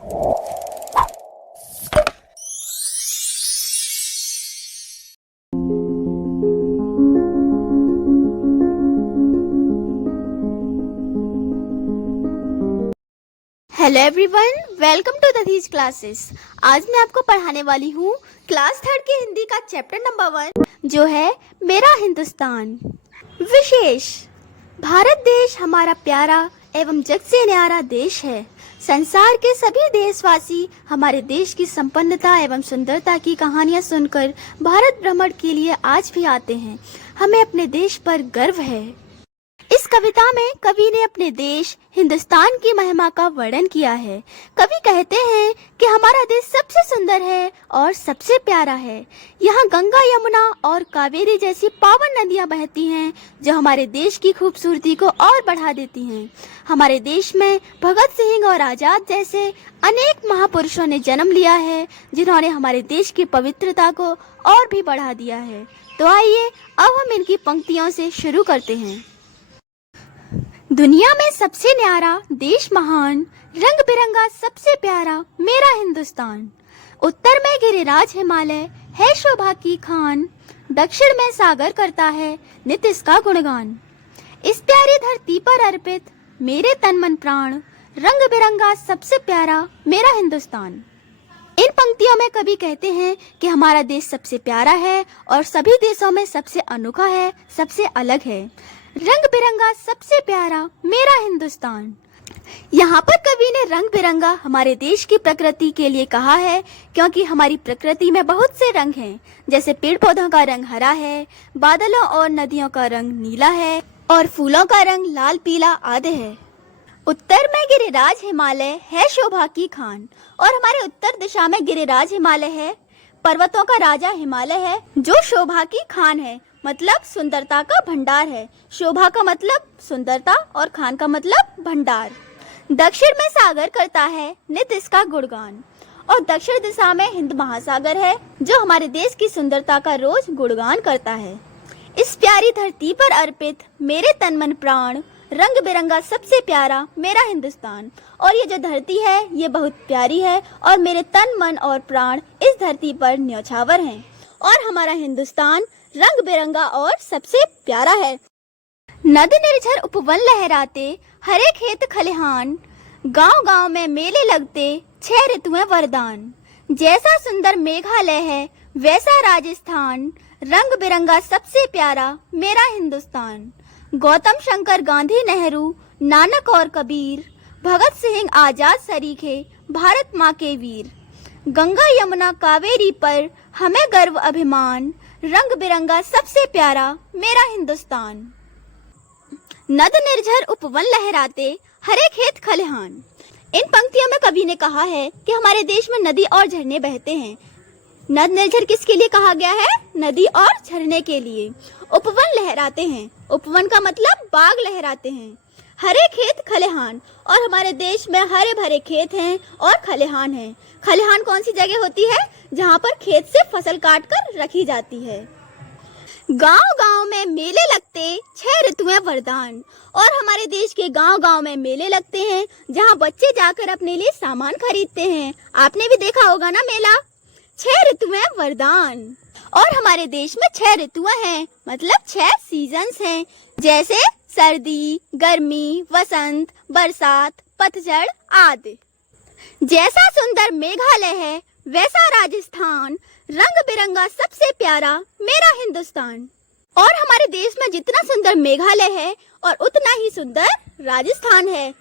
Hello everyone, welcome to दधीज classes. आज मैं आपको पढ़ाने वाली हूँ क्लास 3 की हिंदी का चैप्टर नंबर 1 जो है मेरा हिंदुस्तान। विशेष। भारत देश हमारा प्यारा एवं जग से न्यारा देश है। संसार के सभी देशवासी हमारे देश की संपन्नता एवं सुंदरता की कहानियाँ सुनकर भारत भ्रमण के लिए आज भी आते हैं। हमें अपने देश पर गर्व है। इस कविता में कवि ने अपने देश हिंदुस्तान की महिमा का वर्णन किया है। कवि कहते हैं कि हमारा देश सबसे सुंदर है और सबसे प्यारा है। यहाँ गंगा, यमुना और कावेरी जैसी पावन नदियाँ बहती हैं जो हमारे देश की खूबसूरती को और बढ़ा देती हैं। हमारे देश में भगत सिंह और आजाद जैसे अनेक महापुरुषों ने जन्म लिया है जिन्होंने हमारे देश की पवित्रता को और भी बढ़ा दिया है। तो आइए अब हम इनकी पंक्तियों से शुरू करते हैं। दुनिया में सबसे न्यारा देश महान, रंग बिरंगा सबसे प्यारा मेरा हिंदुस्तान। उत्तर में गिरिराज हिमालय है शोभा की खान, दक्षिण में सागर करता है नित इसका गुणगान। इस प्यारी धरती पर अर्पित मेरे तन मन प्राण, रंग बिरंगा सबसे प्यारा मेरा हिंदुस्तान। इन पंक्तियों में कवि कहते हैं कि हमारा देश सबसे प्यारा है और सभी देशों में सबसे अनोखा है, सबसे अलग है। रंग बिरंगा सबसे प्यारा मेरा हिंदुस्तान। यहाँ पर कवि ने रंग बिरंगा हमारे देश की प्रकृति के लिए कहा है, क्योंकि हमारी प्रकृति में बहुत से रंग हैं, जैसे पेड़ पौधों का रंग हरा है, बादलों और नदियों का रंग नीला है और फूलों का रंग लाल पीला आदि है। उत्तर में गिरिराज हिमालय है शोभा की खान, और हमारे उत्तर दिशा में गिरिराज हिमालय है, पर्वतों का राजा हिमालय है जो शोभा की खान है, मतलब सुंदरता का भंडार है। शोभा का मतलब सुंदरता और खान का मतलब भंडार। दक्षिण में सागर करता है नित इसका गुणगान, और दक्षिण दिशा में हिंद महासागर है जो हमारे देश की सुंदरता का रोज गुणगान करता है। इस प्यारी धरती पर अर्पित मेरे तन मन प्राण, रंग बिरंगा सबसे प्यारा मेरा हिंदुस्तान। और ये जो धरती है ये बहुत प्यारी है और मेरे तन मन और प्राण इस धरती पर न्यौछावर हैं, और हमारा हिंदुस्तान रंग बिरंगा और सबसे प्यारा है। नद निर्झर उपवन लहराते, हरे खेत खलिहान, गांव गांव में मेले लगते, 6 ऋतुएं वरदान। जैसा सुंदर मेघालय है वैसा राजस्थान, रंग बिरंगा सबसे प्यारा मेरा हिंदुस्तान। गौतम शंकर, गांधी, नेहरू, नानक और कबीर, भगत सिंह, आजाद सरीखे भारत माँ के वीर। गंगा, यमुना, कावेरी पर हमें गर्व अभिमान, रंग बिरंगा सबसे प्यारा मेरा हिंदुस्तान। नद निर्झर उपवन लहराते, हरे खेत खलिहान। इन पंक्तियों में कवि ने कहा है कि हमारे देश में नदी और झरने बहते हैं। नद निर्झर किसके लिए कहा गया है? नदी और झरने के लिए। उपवन लहराते हैं, उपवन का मतलब बाग लहराते हैं। हरे खेत खलिहान, और हमारे देश में हरे भरे खेत हैं और खलिहान हैं। खलिहान कौन सी जगह होती है? जहाँ पर खेत से फसल काट कर रखी जाती है। गांव गांव में मेले लगते, 6 ऋतुएं वरदान, और हमारे देश के गांव गांव में मेले लगते हैं जहाँ बच्चे जाकर अपने लिए सामान खरीदते हैं। आपने भी देखा होगा ना मेला। 6 ऋतुएं वरदान, और हमारे देश में 6 ऋतुएं हैं, मतलब 6 सीजन्स हैं, जैसे सर्दी, गर्मी, वसंत, बरसात, पतझड़ आदि। जैसा सुंदर मेघालय है वैसा राजस्थान, रंग बिरंगा सबसे प्यारा मेरा हिंदुस्तान। और हमारे देश में जितना सुंदर मेघालय है और उतना ही सुंदर राजस्थान है।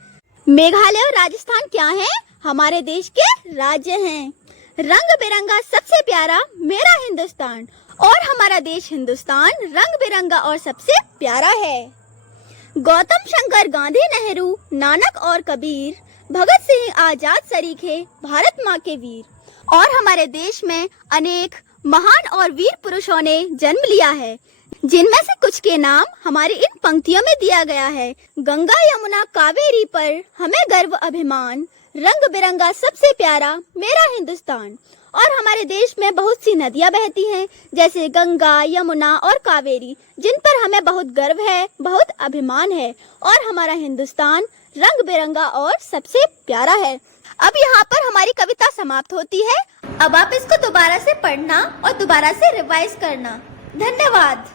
मेघालय और राजस्थान क्या है? हमारे देश के राज्य हैं। रंग बिरंगा सबसे प्यारा मेरा हिंदुस्तान, और हमारा देश हिंदुस्तान रंग बिरंगा और सबसे प्यारा है। गौतम शंकर, गांधी, नेहरू, नानक और कबीर, भगत सिंह, आजाद सरीखे भारत माँ के वीर। और हमारे देश में अनेक महान और वीर पुरुषों ने जन्म लिया है, जिनमें से कुछ के नाम हमारी इन पंक्तियों में दिया गया है। गंगा, यमुना, कावेरी पर हमें गर्व अभिमान, रंग बिरंगा सबसे प्यारा मेरा हिंदुस्तान। और हमारे देश में बहुत सी नदियां बहती हैं, जैसे गंगा, यमुना और कावेरी, जिन पर हमें बहुत गर्व है, बहुत अभिमान है। और हमारा हिंदुस्तान रंग बिरंगा और सबसे प्यारा है। अब यहाँ पर हमारी कविता समाप्त होती है। अब आप इसको दोबारा से पढ़ना और दोबारा से रिवाइज करना। धन्यवाद।